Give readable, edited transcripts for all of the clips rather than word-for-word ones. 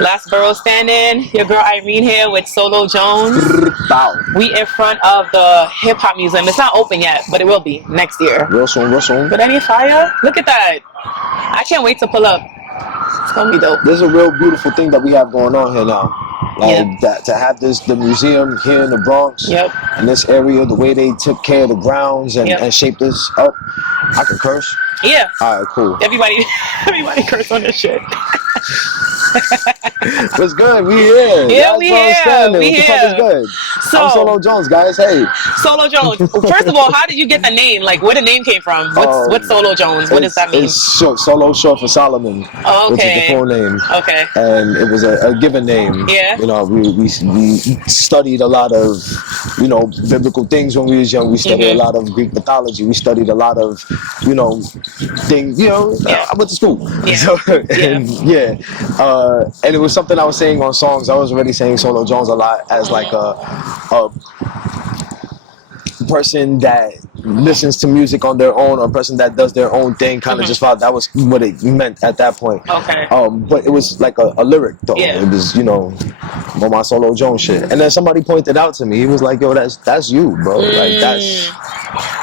Last Borough Standing. Your girl Irene here with Solo Jones. Bow. We in front of the Hip Hop Museum. It's not open yet, but it will be next year. Real soon, real soon. But any fire? Look at that. I can't wait to pull up. It's gonna be dope. There's a real beautiful thing that we have going on here now. Like Yep. that, to have the museum here in the Bronx, Yep. in this area, the way they took care of the grounds and, Yep. and shaped this up. I can curse. Yeah. All right, cool. Everybody curse on this shit. What's good? We here. Yeah, Last we Borough here. Standing. We What the here. fuck is good? So- I'm Solo Jones, guys. Hey. Solo Jones. First of all, how did you get the name? Like, where the name came from? What's Solo Jones? What does that mean? It's Solo short for Solomon, Oh, which is the okay. full name. Okay. And it was a given name. Yeah. You know, we studied a lot of, you know, biblical things when we was young. We studied a lot of Greek mythology. We studied a lot of, you know, things. You know, Yeah. I went to school. Yeah. So, and it was something I was saying on songs. I was already saying Solo Jones a lot as like a person that listens to music on their own, or a person that does their own thing. Kind of just thought that was what it meant at that point. Okay. But it was like a lyric though. Yeah. It was, you know, on my Solo Jones shit. And then somebody pointed out to me, he was like, yo, that's you, bro. Like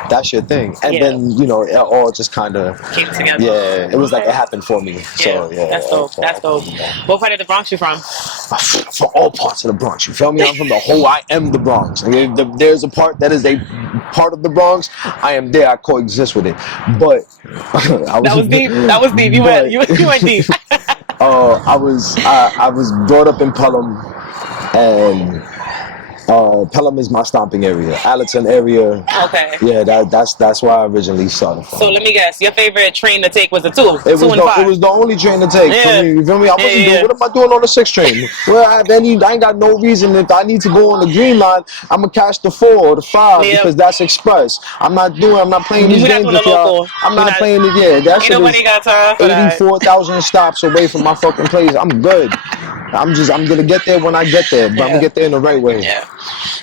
that's your thing. And Yeah. then, you know, it all just kind of Came together. yeah, it was like it happened for me. So yeah, That's dope. That's dope. What part of the Bronx you from? from all parts of the Bronx. You feel me? I'm from the whole. I am the Bronx. I mean, there's a part that is a part of the Bronx. I am there. I coexist with it. But That was deep. That was deep. You went deep. I was brought up in Pelham, and Pelham is my stomping area. Allerton area. Okay. Yeah, that's where I originally started from. So let me guess. Your favorite train to take was the 2. It 2 and 5. was the only train to take Yeah. for me. You feel me? I wasn't Yeah. doing. What am I doing on the 6 train? Well, I ain't got no reason. If I need to go on the green line, I'm gonna catch the 4 or the 5 Yeah. because that's express. I'm not playing these We're not games doing with the y'all. local. I'm We're not not- playing it. Yeah, that Ain't shit nobody is got time for that. 84,000 stops away from my fucking place. I'm good. I'm gonna get there when I get there, but I'm gonna get there in the right way. Yeah.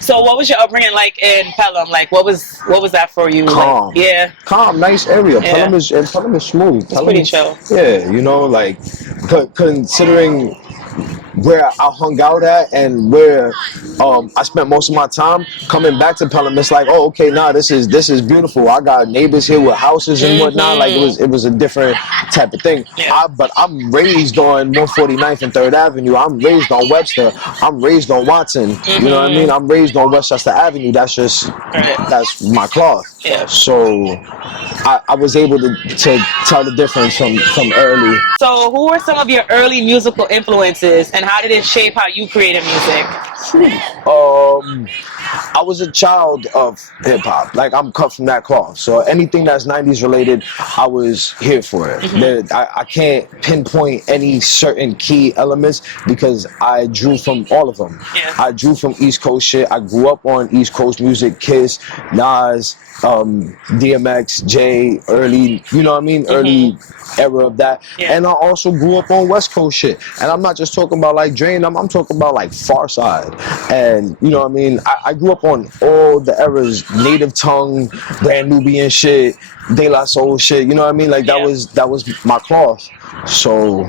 So what was your upbringing like in Pelham? Like what was that for you? Calm. Like, yeah. Calm, nice area. Yeah. Pelham is smooth. Pelham pretty is- chill. Yeah, you know, like considering where I hung out at and where I spent most of my time coming back to Pelham, it's like, oh, okay, nah, this is beautiful. I got neighbors here with houses and whatnot. Like it was a different type of thing. Yeah. But I'm raised on 149th and 3rd Avenue. I'm raised on Webster. I'm raised on Watson. You know what I mean? I'm raised on Westchester Avenue. That's just that's my cloth. Yeah. So I was able to tell the difference from early. So who were some of your early musical influences and how did it shape how you created music? I was a child of hip hop. Like I'm cut from that cloth. So anything that's 90s related, I was here for it. I can't pinpoint any certain key elements because I drew from all of them. Yeah. I drew from East Coast shit. I grew up on East Coast music, Kiss, Nas, DMX, Jay, early, you know what I mean? Early era of that. Yeah. And I also grew up on West Coast shit. And I'm not just talking about like Drain, I'm talking about like Far Side. And you know what I mean? I grew up on all the eras, Native Tongue, Brand Nubian shit, De La Soul shit, you know what I mean? Like that was my cloth. So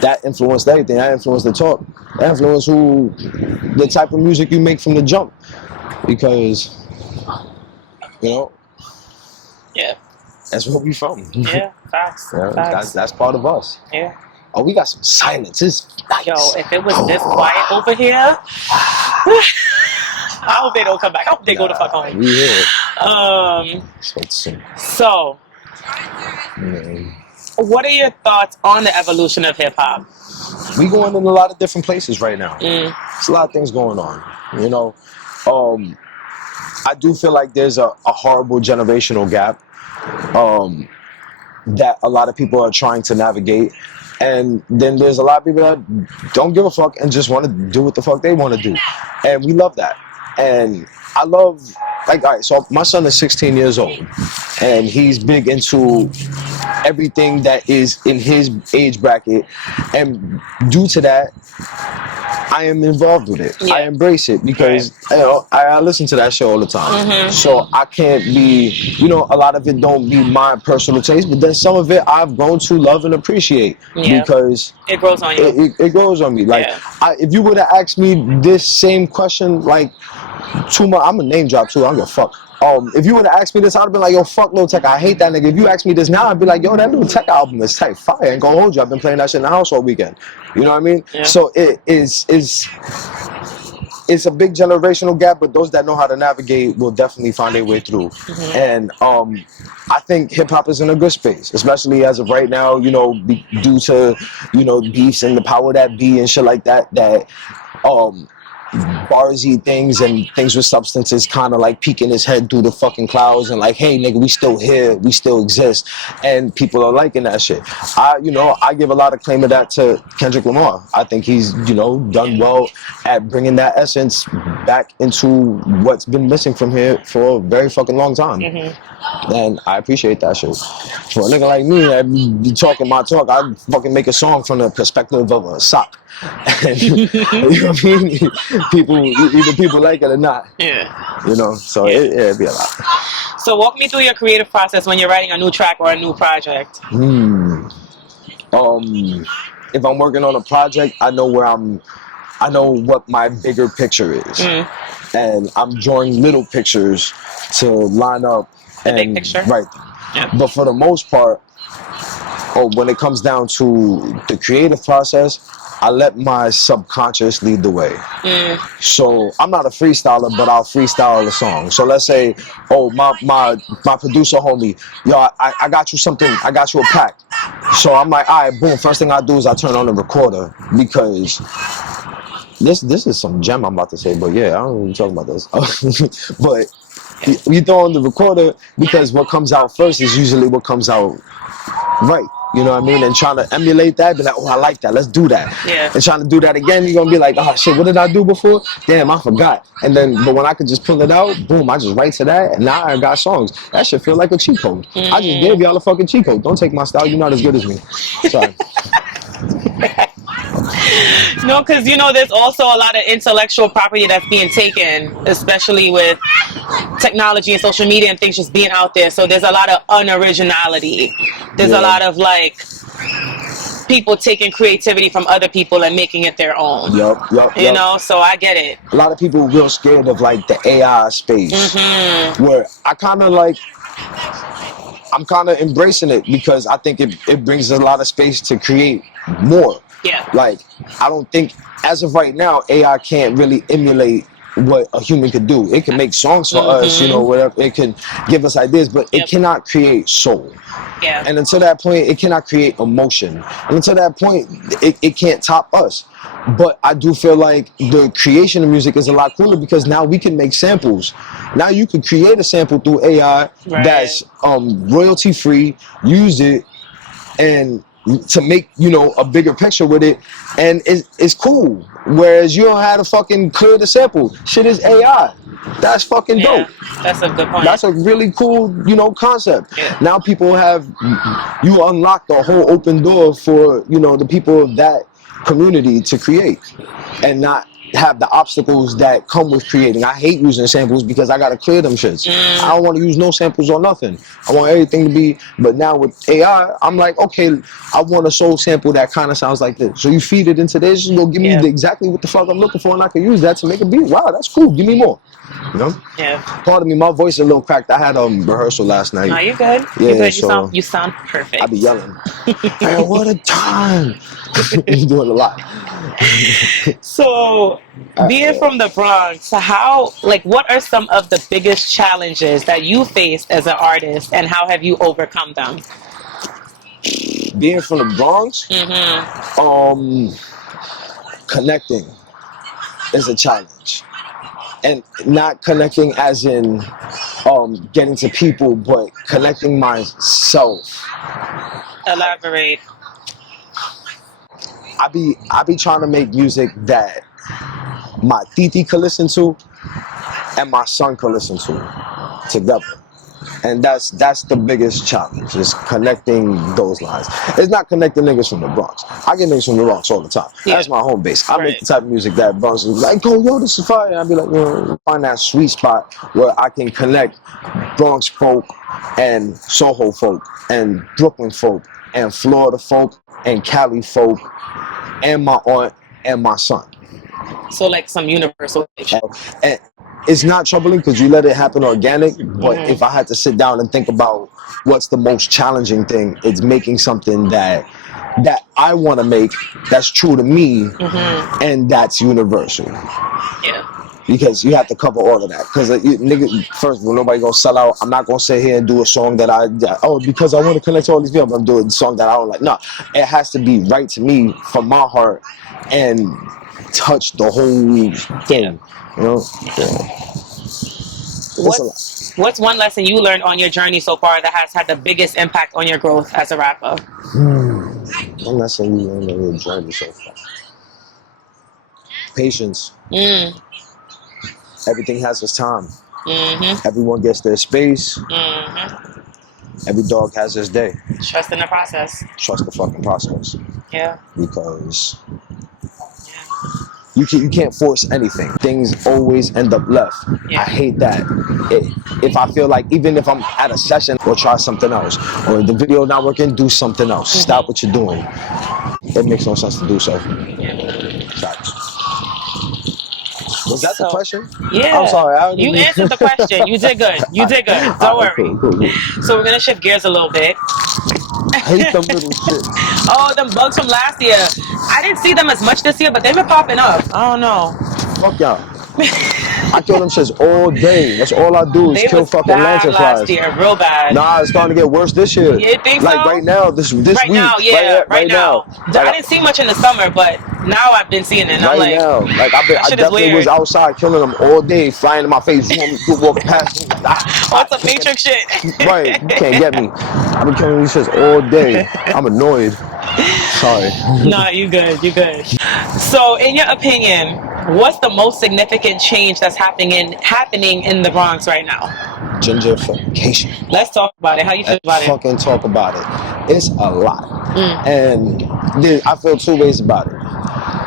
that influenced everything. That influenced the talk. That influenced the type of music you make from the jump. Because, you know, Yeah. that's where we from. Yeah. Facts. Yeah, Facts. that's part of us. Yeah. Oh, we got some silence. It's nice. Yo, if it was this quiet over here, I hope they don't come back. I hope they go the fuck home. We here. So, what are your thoughts on the evolution of hip hop? We going in a lot of different places right now. Mm. There's a lot of things going on. You know, I do feel like there's a horrible generational gap that a lot of people are trying to navigate. And then there's a lot of people that don't give a fuck and just want to do what the fuck they want to do. And we love that. And I love, like, all right, so my son is 16 years old and he's big into everything that is in his age bracket. And due to that, I am involved with it. Yeah. I embrace it because you know I listen to that show all the time. So I can't be, you know, a lot of it don't be my personal taste, but then some of it I've grown to love and appreciate because it grows on you. It grows on me. Like if you would have asked me this same question like 2 months, I'm a name drop too. I don't give a fuck. If you would have asked me this, I'd have been like, yo, fuck Lil Tech, I hate that nigga. If you ask me this now, I'd be like, yo, that Lil Tech album is tight fire. I ain't gonna hold you. I've been playing that shit in the house all weekend. You know what I mean? Yeah. So it's a big generational gap, but those that know how to navigate will definitely find their way through. And I think hip hop is in a good space, especially as of right now, you know, due to, you know, beefs and the power that be and shit like that, barsy things and things with substances kind of like peeking his head through the fucking clouds and like, hey nigga, we still here, we still exist, and people are liking that shit. I give a lot of claim of that to Kendrick Lamar. I think he's, you know, done well at bringing that essence back into what's been missing from here for a very fucking long time. And I appreciate that shit. For a nigga like me that be talking my talk, I fucking make a song from the perspective of a sock. And, you know what I mean? Either people like it or not. Yeah. You know, so it'd be a lot. So walk me through your creative process when you're writing a new track or a new project. If I'm working on a project, I know what my bigger picture is. And I'm drawing little pictures to line up the big picture. Right. Yeah. But for the most part, when it comes down to the creative process, I let my subconscious lead the way. So I'm not a freestyler, but I'll freestyle a song. So let's say, my producer homie, yo, I got you something, I got you a pack. So I'm like, all right, boom, first thing I do is I turn on the recorder because this is some gem I'm about to say, but yeah, I don't even talk about this. But you throw on the recorder because what comes out first is usually what comes out right. You know what I mean? And trying to emulate that, be like, oh, I like that, let's do that. Yeah. And trying to do that again, you're gonna be like, oh shit, what did I do before? Damn, I forgot. And then, but when I could just pull it out, boom, I just write to that, and now I got songs. That shit feel like a cheat code. I just gave y'all a fucking cheat code. Don't take my style, you're not as good as me. Sorry. No, because you know there's also a lot of intellectual property that's being taken, especially with technology and social media and things just being out there. So there's a lot of unoriginality. There's a lot of like people taking creativity from other people and making it their own. You know, so I get it. A lot of people are real scared of like the AI space, where I'm kind of embracing it because I think it brings a lot of space to create more. Yeah. Like, I don't think, as of right now, AI can't really emulate what a human could do. It can make songs for us, you know, whatever. It can give us ideas, but it cannot create soul. Yeah. And until that point, it cannot create emotion. And until that point, it can't top us. But I do feel like the creation of music is a lot cooler because now we can make samples. Now you can create a sample through AI that's royalty free, use it, and to make, you know, a bigger picture with it, and it's cool. Whereas you don't have to fucking clear the sample. Shit is AI. That's fucking dope. That's a good point. That's a really cool, you know, concept. Now people you unlocked a whole open door for, you know, the people of that community to create and not have the obstacles that come with creating. I hate using samples because I gotta clear them shits. I don't want to use no samples or nothing. I want everything to be, but now with AI, I'm like, okay, I want a soul sample that kind of sounds like this. So you feed it into this, you'll give me exactly what the fuck I'm looking for, and I can use that to make a beat. Wow, that's cool. Give me more. You know? Yeah. Pardon me, my voice is a little cracked. I had rehearsal last night. No, you're good. Yeah, you're good. You sound perfect. I be yelling. Man, what a time. You're doing a lot. So, being from the Bronx, what are some of the biggest challenges that you faced as an artist, and how have you overcome them? Being from the Bronx, connecting is a challenge. And not connecting as in getting to people, but connecting myself. Elaborate. I be trying to make music that my titi could listen to and my son could listen to together. And that's the biggest challenge, is connecting those lines. It's not connecting niggas from the Bronx. I get niggas from the Bronx all the time. Yeah. That's my home base. I make Right. the type of music that Bronx is like, oh, yo, this is fire. And I'd be like, you know, find that sweet spot where I can connect Bronx folk and Soho folk and Brooklyn folk and Florida folk and Cali folk and my aunt and my son. So like some universal shit. And it's not troubling because you let it happen organic, but if I had to sit down and think about what's the most challenging thing, it's making something that I want to make, that's true to me, and that's universal. Yeah. Because you have to cover all of that. Because nigga, first of all, nobody gonna sell out. I'm not gonna sit here and do a song that because I want to connect all these people, I'm doing a song that I don't like. No, it has to be right to me from my heart and touch the whole thing. You know? Yeah. What's one lesson you learned on your journey so far that has had the biggest impact on your growth as a rapper? One lesson you learned on your journey so far. Patience. Everything has its time. Everyone gets their space. Every dog has his day. Trust in the process. Trust the fucking process. Yeah. Because you can't force anything. Things always end up left. Yeah. I hate that. If I feel like, even if I'm at a session, or try something else, or the video not working, do something else. Stop what you're doing. It makes no sense to do so. Facts. Was that the question? Yeah. I'm sorry. You answered the question. You did good. You did good. Don't worry. Cool. So we're gonna shift gears a little bit. I hate them little shit. Oh, them bugs from last year. I didn't see them as much this year, but they've been popping up. I don't know. Fuck y'all. I kill them shits all day. That's all I do is kill fucking lantern flies. Last year, real bad. Nah, it's starting to get worse this year. You think like so? Right now, this week. Now, yeah, right now. Like, I didn't see much in the summer, but now I've been seeing it. And right I'm like, now, like I definitely was outside killing them all day, flying in my face, walking past. What's up, Matrix shit? Right, you can't get me. I've been killing these shits all day. I'm annoyed. Sorry. Nah, you good. So, in your opinion, what's the most significant change that's happening in the Bronx right now? Gentrification. Let's talk about it. How you feel about it? Fucking talk about it. It's a lot. And I feel two ways about it.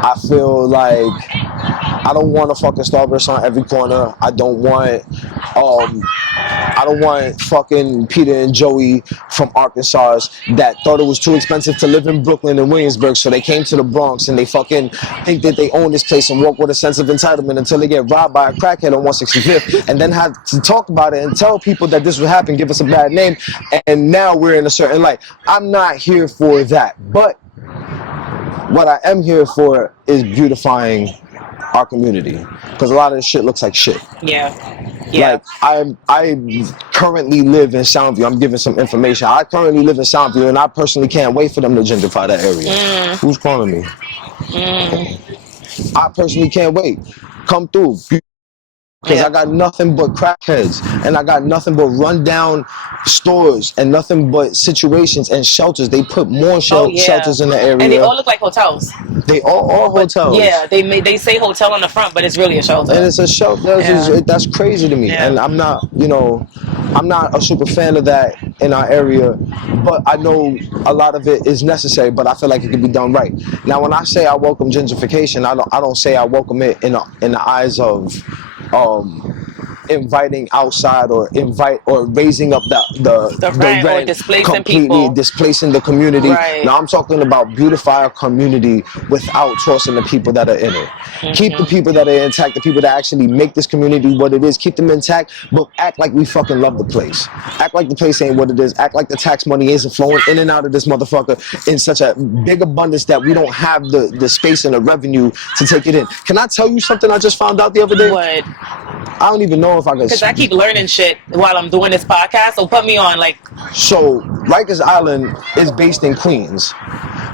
I feel like I don't want a fucking Starburst on every corner. I don't want fucking Peter and Joey from Arkansas that thought it was too expensive to live in Brooklyn and Williamsburg, so they came to the Bronx and they fucking think that they own this place and walk with a sense of entitlement until they get robbed by a crackhead on 165th, and then have to talk about it and tell people that this would happen, give us a bad name, and now we're in a certain light. I'm not here for that, but what I am here for is beautifying our community, because a lot of this shit looks like shit. Yeah. Like I currently live in Soundview. I'm giving some information. I currently live in Soundview, and I personally can't wait for them to gentrify that area. Who's calling me? I personally can't wait. Come through. Because I got nothing but crackheads, and I got nothing but rundown stores, and nothing but situations and shelters. They put more shelters in the area, and they all look like hotels. They all hotels. Yeah, they say hotel on the front, but it's really a shelter. And it's a shelter. That's crazy to me. And I'm not a super fan of that in our area, but I know a lot of it is necessary. But I feel like it can be done right. Now, when I say I welcome gentrification, I don't say I welcome it in the eyes of inviting outside or raising up the rent, or displacing completely people, displacing the community. Now I'm talking about beautify our community without tossing the people that are in it. Keep the people that are intact, the people that actually make this community what it is, keep them intact, but act like we fucking love the place. Act like the place ain't what it is. Act like the tax money isn't flowing in and out of this motherfucker in such a big abundance that we don't have the space and the revenue to take it in. Can I tell you something I just found out the other day? What? I don't even know if I can. Because I keep learning shit while I'm doing this podcast, so put me on, like. So, Rikers Island is based in Queens.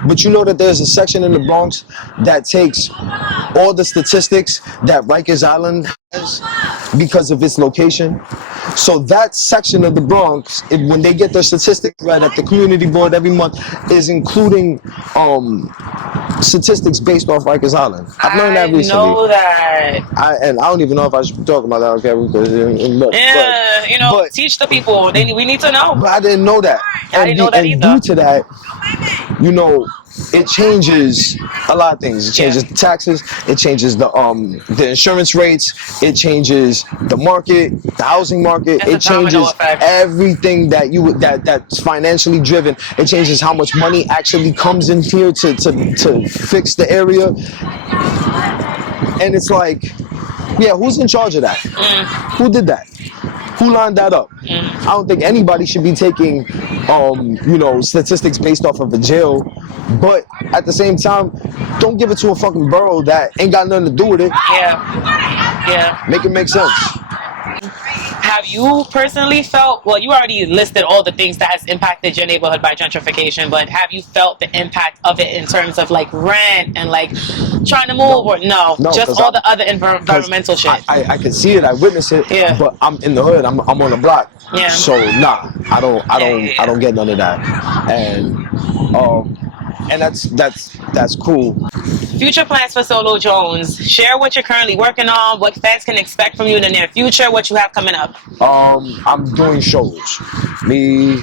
But you know that there's a section in the Bronx that takes all the statistics that Rikers Island has because of its location. So that section of the Bronx, when they get their statistics right at the community board every month, is including statistics based off Rikers Island. I've learned that I recently. know that. And I don't even know if I should be talking about that, okay? Because Yeah, you know, but teach the people. We need to know. but I didn't know that. I didn't know that and either. due to that, you know, it changes a lot of things. It changes the taxes. It changes the insurance rates. It changes the market, the housing market. That's It a domino changes effect. everything that's financially driven. It changes how much money actually comes in here to fix the area. And it's like, yeah, who's in charge of that? Who did that? Who lined that up? I don't think anybody should be taking, you know, statistics based off of a jail. But at the same time, don't give it to a fucking borough that ain't got nothing to do with it. Yeah. Make it make sense. Have you personally felt, well, you already listed all the things that has impacted your neighborhood by gentrification, but have you felt the impact of it in terms of like rent and like trying to move or no just all the other environmental shit? I can see it, I witness it, Yeah. but I'm in the hood, I'm on the block. Yeah. So nah, I don't get none of that. And that's cool. Future plans for Solo Jones. Share what you're currently working on, what fans can expect from you in the near future, what you have coming up. I'm doing shows. Me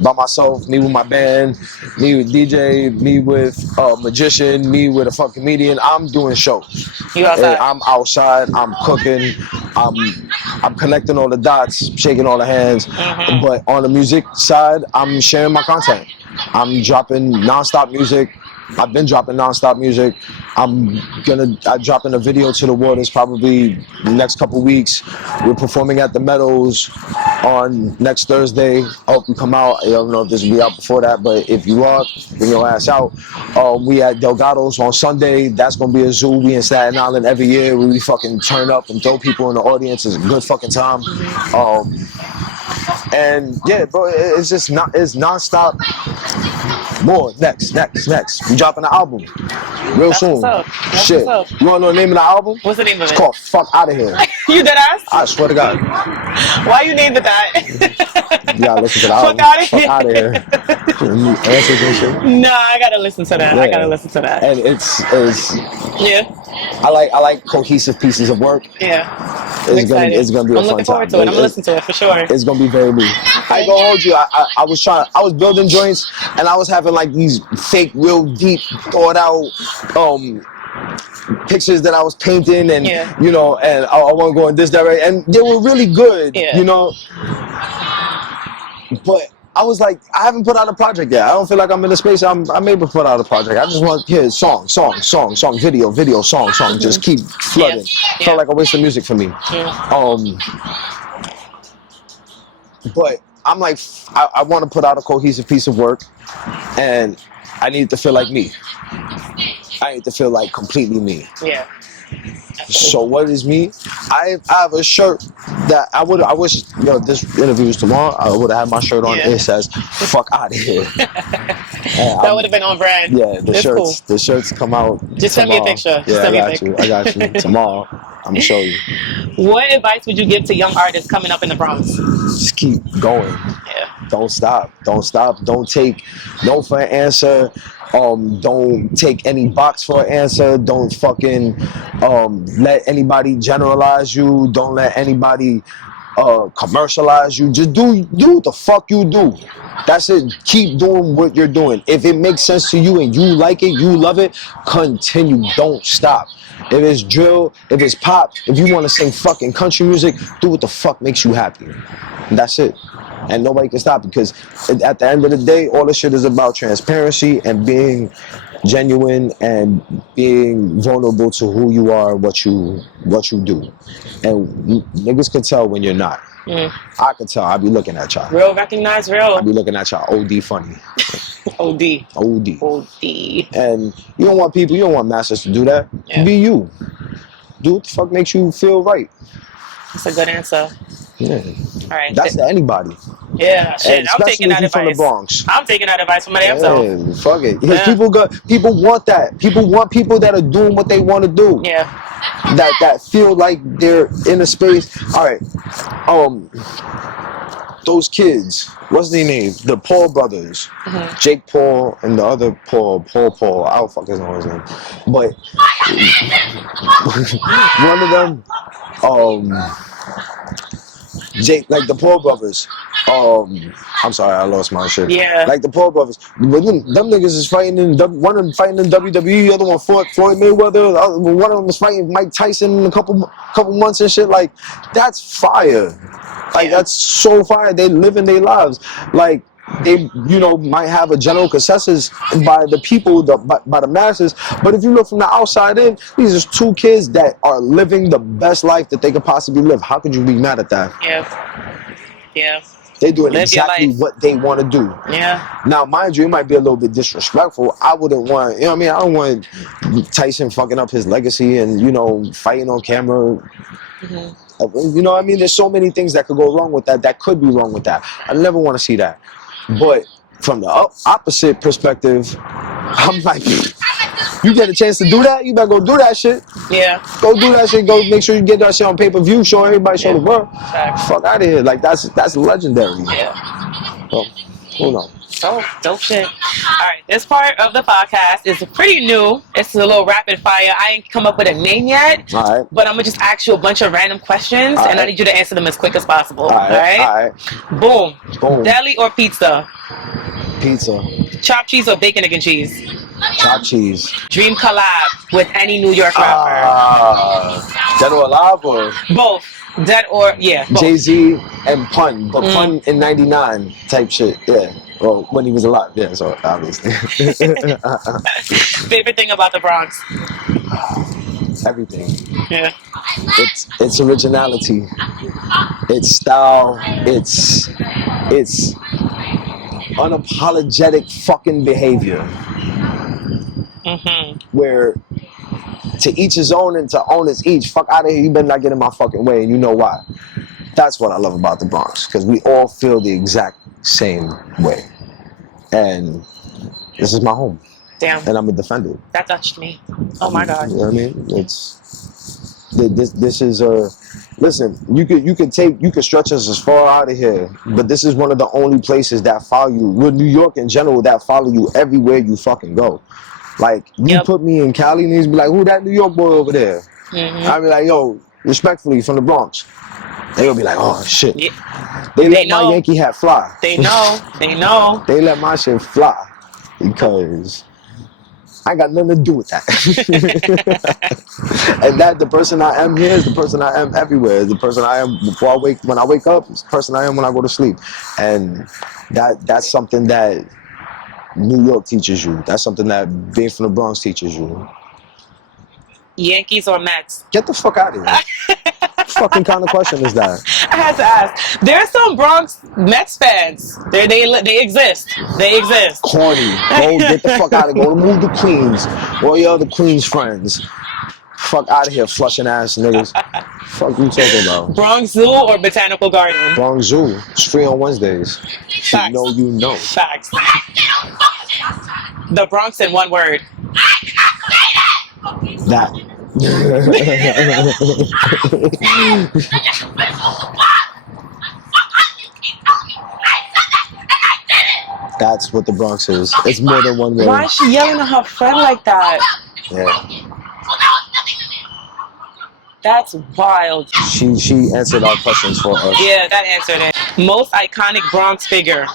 by myself, me with my band, me with DJ, me with a magician, me with a fucking comedian. I'm doing shows. You outside? I'm outside, I'm cooking, I'm connecting all the dots, shaking all the hands. But on the music side, I'm sharing my content. I'm dropping non-stop music. I've been dropping non-stop music. I'm dropping a video to the waters probably the next couple weeks. We're performing at the Meadows on next Thursday. I hope you come out. I don't know if this will be out before that, but if you are, bring your ass out. We at Delgado's on Sunday. That's gonna be a zoo. We in Staten Island every year. We fucking turn up and throw people in the audience. It's a good fucking time. And yeah, bro, it's just it's non-stop. More next. I'm dropping an album real soon. Shit. You wanna know the name of the album? What's the name of it? It's called Fuck Outta Here. You dead ass? I swear to God. Why you named it that? You gotta listen to the album. Fuck Outta Here. Answers and shit. No, I gotta listen to that. Yeah. I gotta listen to that. And it's yeah. I like cohesive pieces of work. Yeah. It's gonna be a fun time. I'm looking forward to it. I'm gonna listen to it for sure. It's gonna be very me. I ain't gonna hold you. I was building joints and I was having like these fake, real deep, thought out pictures that I was painting and you know, and I want to go in this direction, and they were really good, you know. But I was like, I haven't put out a project yet. I don't feel like I'm in a space I'm able to put out a project. I just want to hear song, video, song. Just keep flooding. Felt like a waste of music for me. But I'm like, I want to put out a cohesive piece of work, and I need it to feel like me. I need to feel like completely me. Yeah. So what is me? I have a shirt that I wish, you know, this interview was tomorrow. I would have had my shirt on. It says "Fuck Outta Here." That would have been on brand. Yeah, the shirts come out. Just send me a picture. Yeah, I got you. Tomorrow, I'm gonna show you. What advice would you give to young artists coming up in the Bronx? Just keep going. Yeah. Don't stop. Don't take no for an answer. Don't take any box for an answer. Don't fucking let anybody generalize you. Don't let anybody commercialize you. Just do what the fuck you do. That's it. Keep doing what you're doing. If it makes sense to you and you like it, you love it, continue. Don't stop. If it's drill, if it's pop, if you want to sing fucking country music, do what the fuck makes you happy. And that's it. And nobody can stop, because at the end of the day, all this shit is about transparency and being genuine and being vulnerable to who you are, what you do. And niggas can tell when you're not. I can tell. I be looking at y'all. Real recognize real. I be looking at y'all. OD funny. OD. OD. And you don't want masters to do that. Be you. Do what the fuck makes you feel right. That's a good answer. Yeah. All right. That's to anybody. Yeah, shit. And I'm taking especially if that you're from the advice. Bronx. I'm taking that advice from my damn self. Yeah, fuck it. Because Yeah. people want that. People want people that are doing what they want to do. Yeah. That feel like they're in a space. All right. Those kids, what's their name? The Paul brothers, Jake Paul and the other Paul. I don't fucking know his name, but one of them, Jake, like the Paul brothers. I'm sorry, I lost my shit. Yeah. Like the Paul brothers, but them niggas is fighting in one of them fighting in WWE, the other one fought Floyd Mayweather, one of them was fighting Mike Tyson in a couple months and shit. Like that's fire. Like that's so fire. They living their lives. Like they, might have a general consensus by the people, by the masses. But if you look from the outside in, these are two kids that are living the best life that they could possibly live. How could you be mad at that? Yeah. They're doing Live your exactly life. what they want to do. Yeah. Now, mind you, it might be a little bit disrespectful. I wouldn't want, I don't want Tyson fucking up his legacy and, fighting on camera. There's so many things that could go wrong with that could be wrong with that. I never want to see that. But from the opposite perspective, I'm like, you get a chance to do that, you better go do that shit. Yeah. Go do that shit. Go make sure you get that shit on pay-per-view. Show everybody, show the world. Facts. Fuck out of here. Like that's legendary. Yeah. So, hold on. Oh, dope shit. All right, this part of the podcast is pretty new. It's a little rapid fire. I ain't come up with a name yet. All right. But I'm gonna just ask you a bunch of random questions, and I need you to answer them as quick as possible. All right. All right. Boom. Deli or pizza? Pizza. Chopped cheese or bacon, egg, and cheese? Chopped cheese. Dream collab with any New York rapper? Dead or alive or? Both. Dead or both. Jay-Z and Pun, but Pun in '99 type shit. Yeah. Well, when he was alive. Yeah. So obviously. Favorite thing about the Bronx? Everything. Yeah. It's originality. It's style. It's unapologetic fucking behavior. Where to each his own and to own is each. Fuck out of here. You better not get in my fucking way, and you know why. That's what I love about the Bronx, because we all feel the exact same way. And this is my home. Damn. And I'm a defender. That touched me. Oh my God. You know what I mean? This is a listen, you could stretch us as far out of here, but this is one of the only places that follow you. With New York in general, that follow you everywhere you fucking go. Like you put me in Cali and he's be like, who that New York boy over there? I be like, yo, respectfully from the Bronx. They'll be like, oh shit. Yeah. They let my Yankee hat fly. They know. They let my shit fly because I ain't got nothing to do with that. And that the person I am here is the person I am everywhere. The person I am when I wake up, is the person I am when I go to sleep. And that's something that New York teaches you. That's something that being from the Bronx teaches you. Yankees or Mets? Get the fuck out of here. What fucking kind of question is that? I had to ask. There's some Bronx Mets fans. They exist. They exist. Corny. Go get the fuck out of here. Go move to Queens. All your other Queens friends. Fuck out of here, flushing ass niggas. Fuck you talking about? Bronx Zoo or Botanical Garden? Bronx Zoo. It's free on Wednesdays. Facts. You know. Facts. The Bronx in one word. That. That's what the Bronx is. It's more than one word. Why is she yelling at her friend like that? Yeah. That's wild. She answered our questions for us. Yeah, that answered it. Most iconic Bronx figure.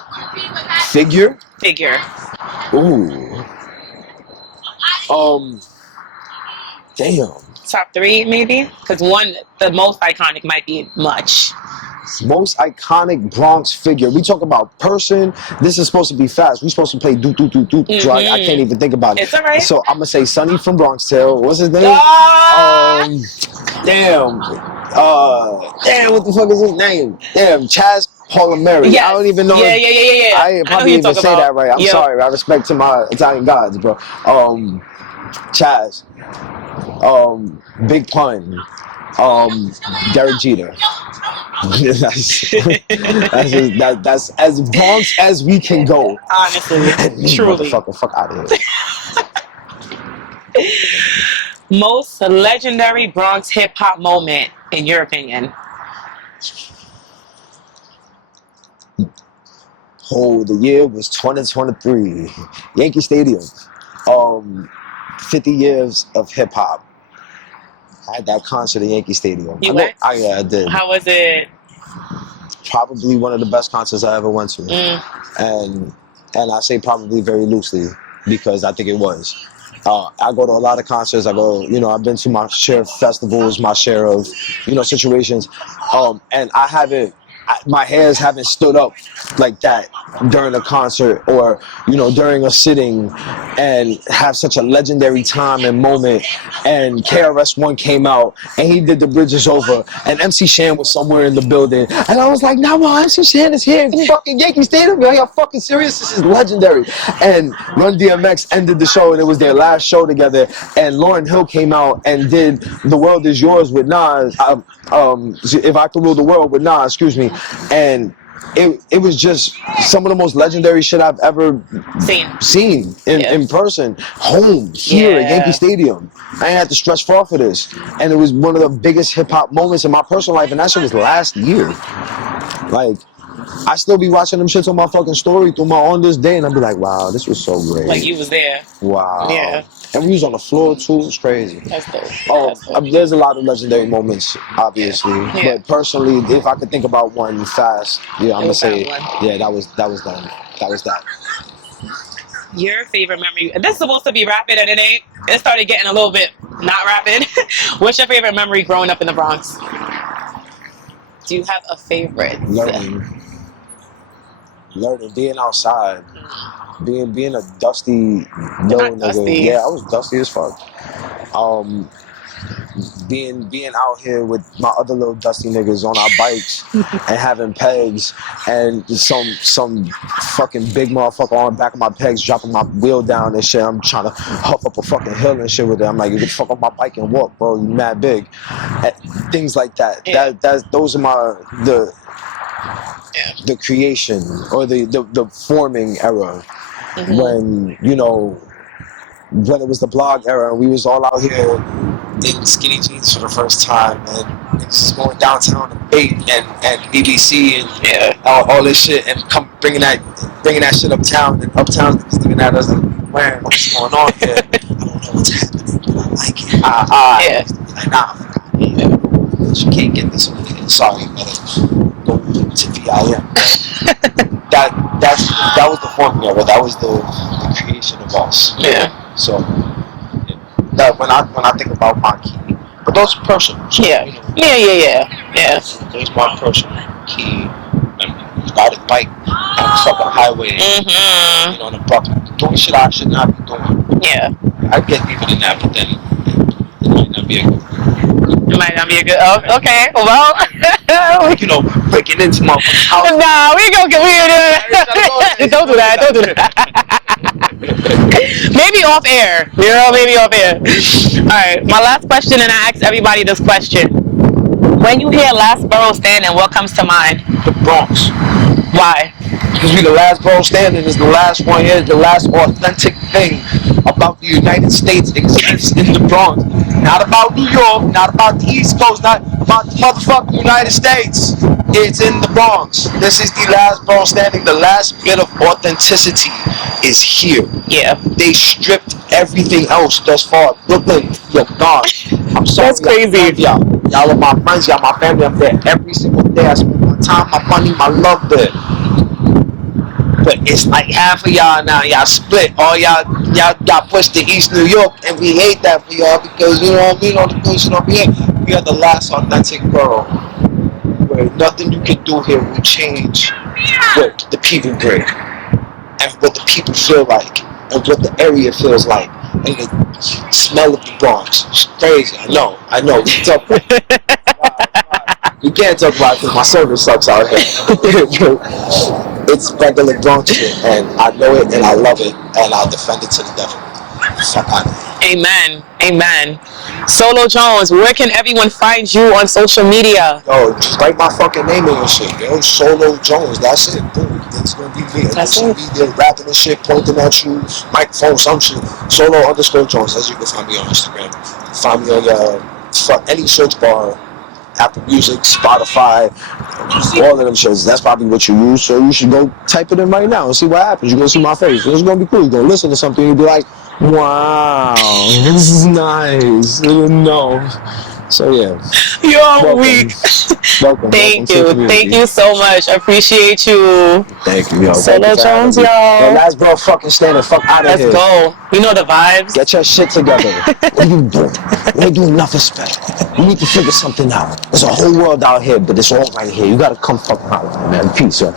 Figure? Figure. Ooh. Damn. Top 3, maybe? Because the most iconic might be much. Most iconic Bronx figure. We talk about person. This is supposed to be fast. We're supposed to play do. So I can't even think about it. It's alright. So I'm gonna say Sonny from Bronx Tale. What's his name? Damn. Damn. What the fuck is his name? Damn. Chaz Palomeri. Yes. I don't even know. Yeah. I probably even say that right. I'm sorry. I respect to my Italian gods, bro. Chaz. Big Pun. Derek Jeter. That's as Bronx as we can go. Honestly, And me, truly. motherfucker, fuck out of here. Most legendary Bronx hip hop moment, in your opinion? Oh, the year was 2023, Yankee Stadium. 50 years of hip hop. I had that concert at Yankee Stadium. You went? I did. How was it? Probably one of the best concerts I ever went to. And I say probably very loosely because I think it was. I go to a lot of concerts. I've been to my share of festivals, my share of, situations. And my hairs haven't stood up like that during a concert or, during a sitting and have such a legendary time and moment. And KRS-One came out and he did the Bridges Over and MC Shan was somewhere in the building. And I was like, nah, MC Shan is here in fucking Yankee Stadium. Are y'all fucking serious? This is legendary. And Run DMX ended the show and it was their last show together. And Lauryn Hill came out and did The World Is Yours with Nas. If I Could Rule the World with Nas, excuse me. And it was just some of the most legendary shit I've ever seen in person. Home, here at Yankee Stadium. I ain't had to stretch far for this. And it was one of the biggest hip hop moments in my personal life, and that shit was last year. Like, I still be watching them shits on my fucking story on this day, and I'd be like, wow, this was so great. Like you was there. Wow. Yeah. And we was on the floor too. It was crazy. That's dope. There's a lot of legendary moments, obviously. Yeah. But personally, if I could think about one fast, I'm gonna say, that was that. That was that. Your favorite memory? This is supposed to be rapid, and it ain't. It started getting a little bit not rapid. What's your favorite memory growing up in the Bronx? Do you have a favorite? Learning, being outside. Being a dusty little nigga. Dusty. Yeah, I was dusty as fuck. Being out here with my other little dusty niggas on our bikes and having pegs and some fucking big motherfucker on the back of my pegs dropping my wheel down and shit. I'm trying to huff up a fucking hill and shit with it. I'm like, you can fuck up my bike and walk, bro. You mad big. And things like that. Yeah. Those are the creation or the forming era. When when it was the blog era and we was all out here in skinny jeans for the first time and just going downtown and bait and BBC and all this shit and come bringing that shit uptown and uptown looking at us like, man, what's going on here? I don't know what's happening, but I like it. Like, nah, you can't get this over here. Sorry, you better go to VIM. That was the formula, but that was the creation of us. Yeah. So that when I think about my key, but those are personal. So, Yeah. Those my personal key. Riding bike on the fucking highway. On the Brooklyn, doing shit I should not be doing. Yeah. I get deeper than that, but then it might not be a good. It might not be a good. Oh, okay. Well, breaking into my house. Nah, we gonna get weird. Don't do that. Don't do that. Maybe off air. Maybe off air. All right. My last question, and I ask everybody this question: when you hear Last Borough Standing, what comes to mind? The Bronx. Why? Because we the last borough standing is the last one here, the last authentic thing about the United States exists in the Bronx. Not about New York, not about the East Coast, not about the motherfucking United States. It's in the Bronx. This is the last borough standing. The last bit of authenticity is here. Yeah. They stripped everything else thus far. Brooklyn, you're gone. I'm sorry. That's crazy. Y'all are my friends, y'all my family. I'm there every single day. I spend my time, my money, my love there. But it's like half of y'all now, y'all split. All y'all got pushed to East New York, and we hate that for y'all because you know what I mean, all the bullshit over here. We are the last authentic borough where nothing you can do here will change what the people bring and what the people feel like and what the area feels like and the smell of the Bronx. It's crazy. I know. We can talk about it. We can't talk about it because my service sucks out here. It's regular Bronx shit, and I know it, and I love it, and I'll defend it to the devil. Fuck out of here. Amen. Amen. Solo Jones, where can everyone find you on social media? Yo, just write my fucking name in your shit, yo. Solo Jones, that's it. Boom. It's gonna be me. That's You it. see me there rapping and shit, pointing at you, microphone, some shit. Solo_Jones. As you can find me on Instagram. Find me on any search bar, Apple Music, Spotify, all of them shits. That's probably what you use. So you should go type it in right now and see what happens. You're gonna see my face. It's gonna be cool. You're gonna listen to something and you'll be like, wow, this is nice. No. So yeah. You're weak. Welcome. Thank Welcome to the you. community. Thank you so much. Appreciate you. Thank you, yo. Solo Jones, Yo, y'all. Last Borough fucking standing. Fuck out of Let's here. go. You know the vibes. Get your shit together. What are you doing? You ain't doing nothing special. You need to figure something out. There's a whole world out here, but it's all right here. You gotta come fucking out, man. Peace, yo.